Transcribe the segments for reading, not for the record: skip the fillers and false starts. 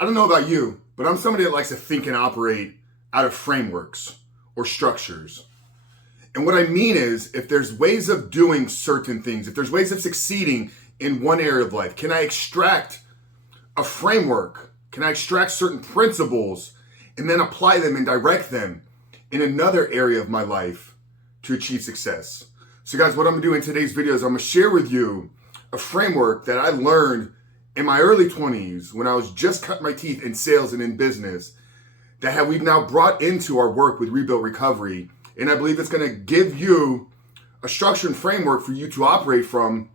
I don't know about you, but I'm somebody that likes to think and operate out of frameworks or structures. And what I mean is, if there's ways of doing certain things, if there's ways of succeeding in one area of life, can I extract a framework? Can I extract certain principles and then apply them and direct them in another area of my life to achieve success? So guys, what I'm gonna do in today's video is I'm gonna share with you a framework that I learned in my early 20s when I was just cutting my teeth in sales and in business that we've now brought into our work with Rebuilt Recovery. And I believe it's gonna give you a structure and framework for you to operate from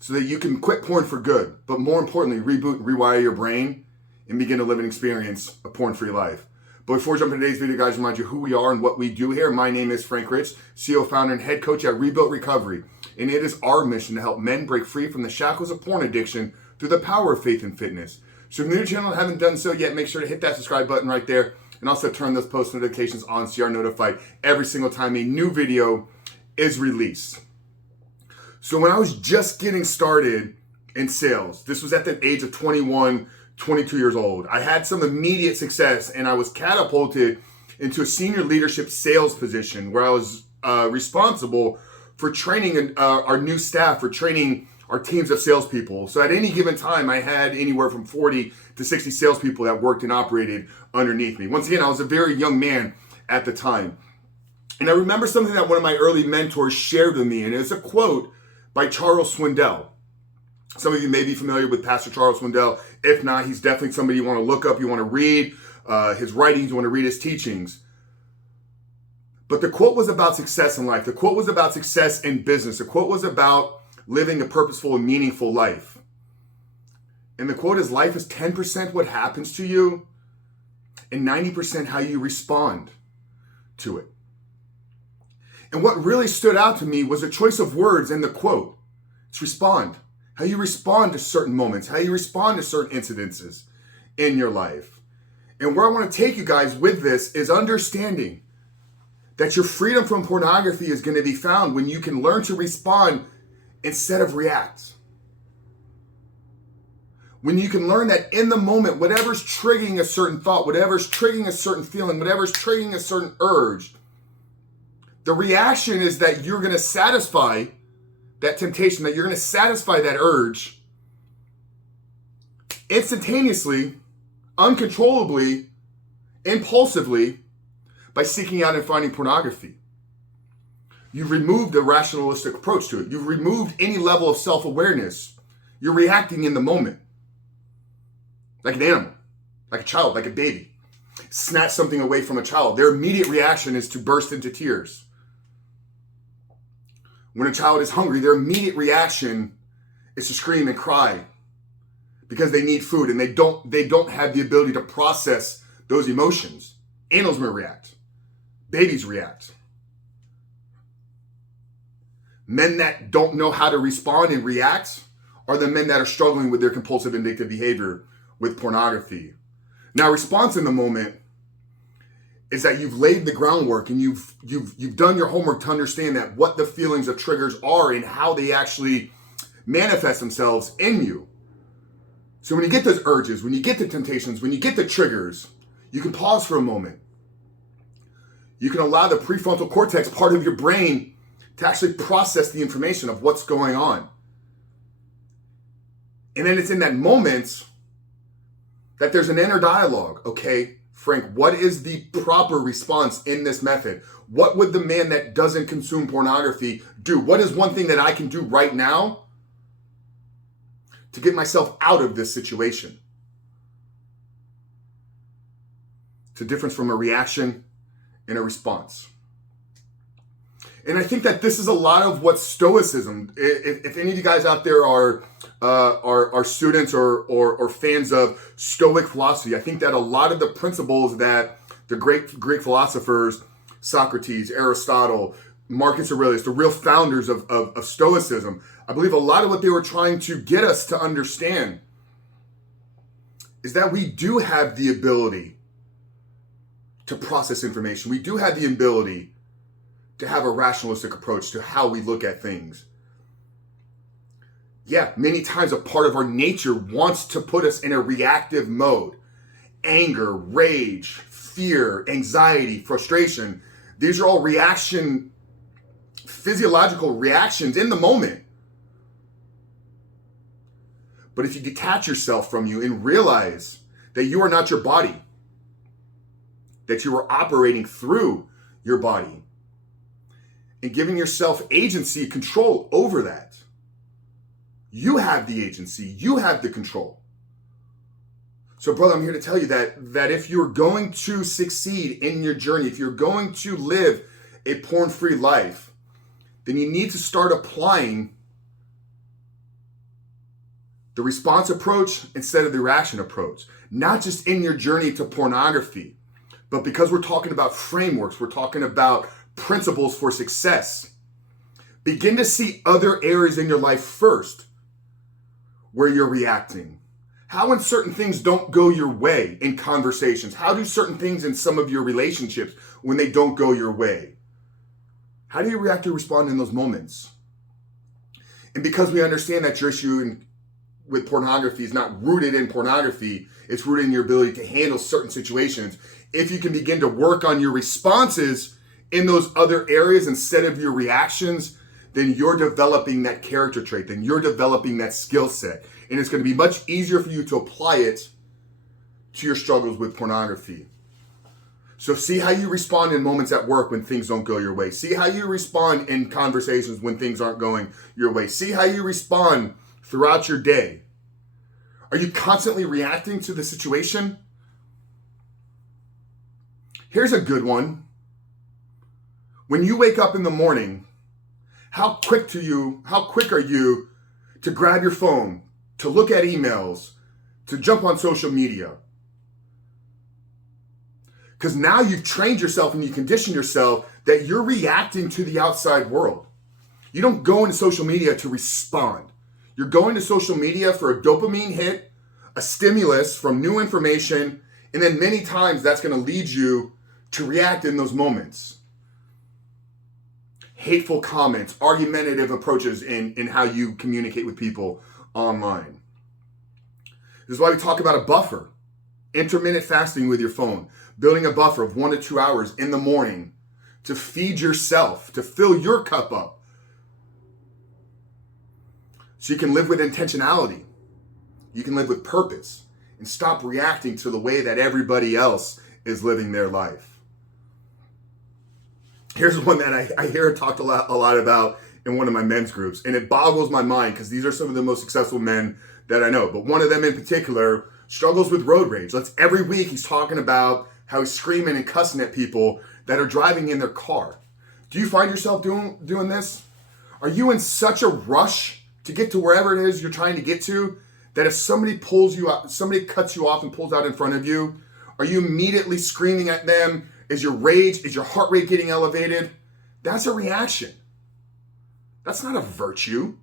so that you can quit porn for good, but more importantly, reboot and rewire your brain and begin to live and experience a porn-free life. But before we jump into today's video, guys, remind you who we are and what we do here. My name is Frank Rich, CEO, founder, and head coach at Rebuilt Recovery. And it is our mission to help men break free from the shackles of porn addiction through the power of faith and fitness. So if you're new to the channel and haven't done so yet, make sure to hit that subscribe button right there and also turn those post notifications on so you are notified every single time a new video is released. So when I was just getting started in sales, this was at the age of 21, 22 years old, I had some immediate success and I was catapulted into a senior leadership sales position where I was responsible for training our new staff, for training our teams of salespeople. So at any given time, I had anywhere from 40 to 60 salespeople that worked and operated underneath me. Once again, I was a very young man at the time. And I remember something that one of my early mentors shared with me, and it's a quote by Charles Swindoll. Some of you may be familiar with Pastor Charles Swindoll. If not, he's definitely somebody you want to look up, you want to read his writings, you want to read his teachings. But the quote was about success in life. The quote was about success in business. The quote was about living a purposeful and meaningful life. And the quote is, life is 10% what happens to you and 90% how you respond to it. And what really stood out to me was a choice of words in the quote. It's respond. How you respond to certain moments, how you respond to certain incidences in your life. And where I want to take you guys with this is understanding that your freedom from pornography is going to be found when you can learn to respond instead of react. When you can learn that in the moment, whatever's triggering a certain thought, whatever's triggering a certain feeling, whatever's triggering a certain urge, the reaction is that you're going to satisfy that temptation, that you're going to satisfy that urge instantaneously, uncontrollably, impulsively by seeking out and finding pornography. You've removed a rationalistic approach to it. You've removed any level of self-awareness. You're reacting in the moment. Like an animal, like a child, like a baby. Snatch something away from a child. Their immediate reaction is to burst into tears. When a child is hungry, their immediate reaction is to scream and cry because they need food and they don't have the ability to process those emotions. Animals may react. Babies react. Men that don't know how to respond and react are the men that are struggling with their compulsive addictive behavior with pornography. Now, response in the moment is that you've laid the groundwork and you've done your homework to understand that what the feelings of triggers are and how they actually manifest themselves in you. So when you get those urges, when you get the temptations, when you get the triggers, you can pause for a moment. You can allow the prefrontal cortex part of your brain to actually process the information of what's going on. And then it's in that moment that there's an inner dialogue. Okay, Frank, what is the proper response in this method? What would the man that doesn't consume pornography do? What is one thing that I can do right now to get myself out of this situation? It's a difference from a reaction and a response. And I think that this is a lot of what Stoicism, if any of you guys out there are students or fans of Stoic philosophy, I think that a lot of the principles that the great Greek philosophers, Socrates, Aristotle, Marcus Aurelius, the real founders of Stoicism, I believe a lot of what they were trying to get us to understand is that we do have the ability to process information. We do have the ability to have a rationalistic approach to how we look at things. Yeah, many times a part of our nature wants to put us in a reactive mode. Anger, rage, fear, anxiety, frustration. These are all physiological reactions in the moment. But if you detach yourself from you and realize that you are not your body, that you are operating through your body, and giving yourself agency, control over that, you have the agency, you have the control. So brother, I'm here to tell you that if you're going to succeed in your journey, if you're going to live a porn-free life, then you need to start applying the response approach instead of the reaction approach. Not just in your journey to pornography, but because we're talking about frameworks, we're talking about principles for success. Begin to see other areas in your life first where you're reacting. How when certain things don't go your way in conversations? How do certain things in some of your relationships when they don't go your way? How do you react or respond in those moments? And because we understand that your issue with pornography is not rooted in pornography, it's rooted in your ability to handle certain situations. If you can begin to work on your responses in those other areas instead of your reactions, then you're developing that character trait, then you're developing that skill set. And it's going to be much easier for you to apply it to your struggles with pornography. So see how you respond in moments at work when things don't go your way. See how you respond in conversations when things aren't going your way. See how you respond throughout your day. Are you constantly reacting to the situation? Here's a good one. When you wake up in the morning, how quick are you to grab your phone, to look at emails, to jump on social media? Because now you've trained yourself and you conditioned yourself that you're reacting to the outside world. You don't go into social media to respond. You're going to social media for a dopamine hit, a stimulus from new information, and then many times that's going to lead you to react in those moments. Hateful comments, argumentative approaches in how you communicate with people online. This is why we talk about a buffer. Intermittent fasting with your phone. Building a buffer of 1 to 2 hours in the morning to feed yourself, to fill your cup up. So you can live with intentionality. You can live with purpose and stop reacting to the way that everybody else is living their life. Here's one that I hear talked a lot about in one of my men's groups, and it boggles my mind because these are some of the most successful men that I know. But one of them in particular struggles with road rage. Every week he's talking about how he's screaming and cussing at people that are driving in their car. Do you find yourself doing this? Are you in such a rush to get to wherever it is you're trying to get to that if somebody cuts you off and pulls out in front of you, are you immediately screaming at them? Is your heart rate getting elevated? That's a reaction. That's not a virtue.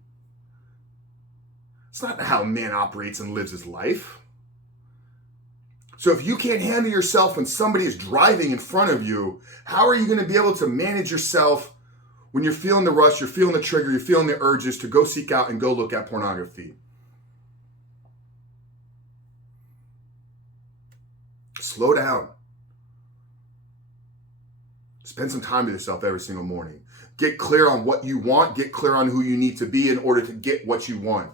It's not how a man operates and lives his life. So if you can't handle yourself when somebody is driving in front of you, how are you going to be able to manage yourself when you're feeling the rush, you're feeling the trigger, you're feeling the urges to go seek out and go look at pornography? Slow down. Spend some time with yourself every single morning. Get clear on what you want. Get clear on who you need to be in order to get what you want.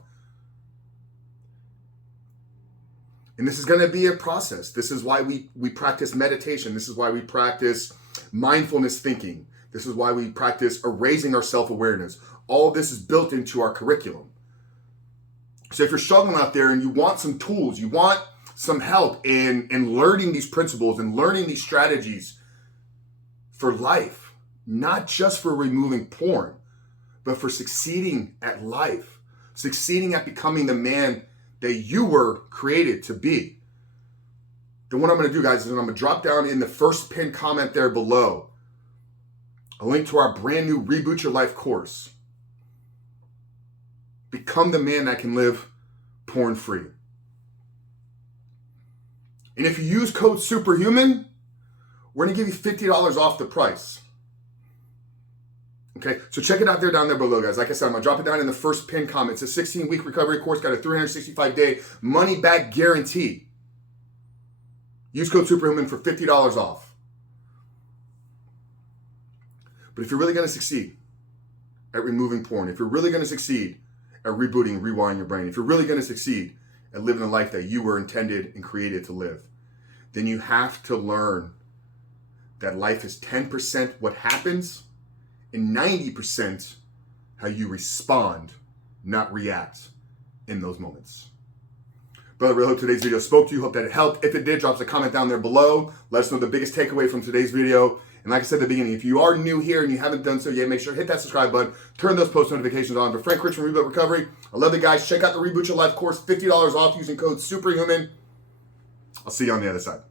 And this is going to be a process. This is why we practice meditation. This is why we practice mindfulness thinking. This is why we practice erasing our self-awareness. All of this is built into our curriculum. So if you're struggling out there and you want some tools, you want some help in learning these principles and learning these strategies for life, not just for removing porn, but for succeeding at life, succeeding at becoming the man that you were created to be, then what I'm going to do, guys, is I'm going to drop down in the first pinned comment there below a link to our brand new Reboot Your Life course. Become the man that can live porn free. And if you use code SUPERHUMAN, we're going to give you $50 off the price. Okay, so check it out down there below, guys. Like I said, I'm going to drop it down in the first pinned comment. It's a 16-week recovery course, got a 365-day money-back guarantee. Use code SUPERHUMAN for $50 off. But if you're really going to succeed at removing porn, if you're really going to succeed at rebooting and rewiring your brain, if you're really going to succeed at living the life that you were intended and created to live, then you have to learn that life is 10% what happens and 90% how you respond, not react in those moments. Brother, I really hope today's video spoke to you. Hope that it helped. If it did, drop us a comment down there below. Let us know the biggest takeaway from today's video. And like I said at the beginning, if you are new here and you haven't done so yet, make sure to hit that subscribe button. Turn those post notifications on. But Frank Rich from Reboot Recovery. I love you guys. Check out the Reboot Your Life course. $50 off using code SUPERHUMAN. I'll see you on the other side.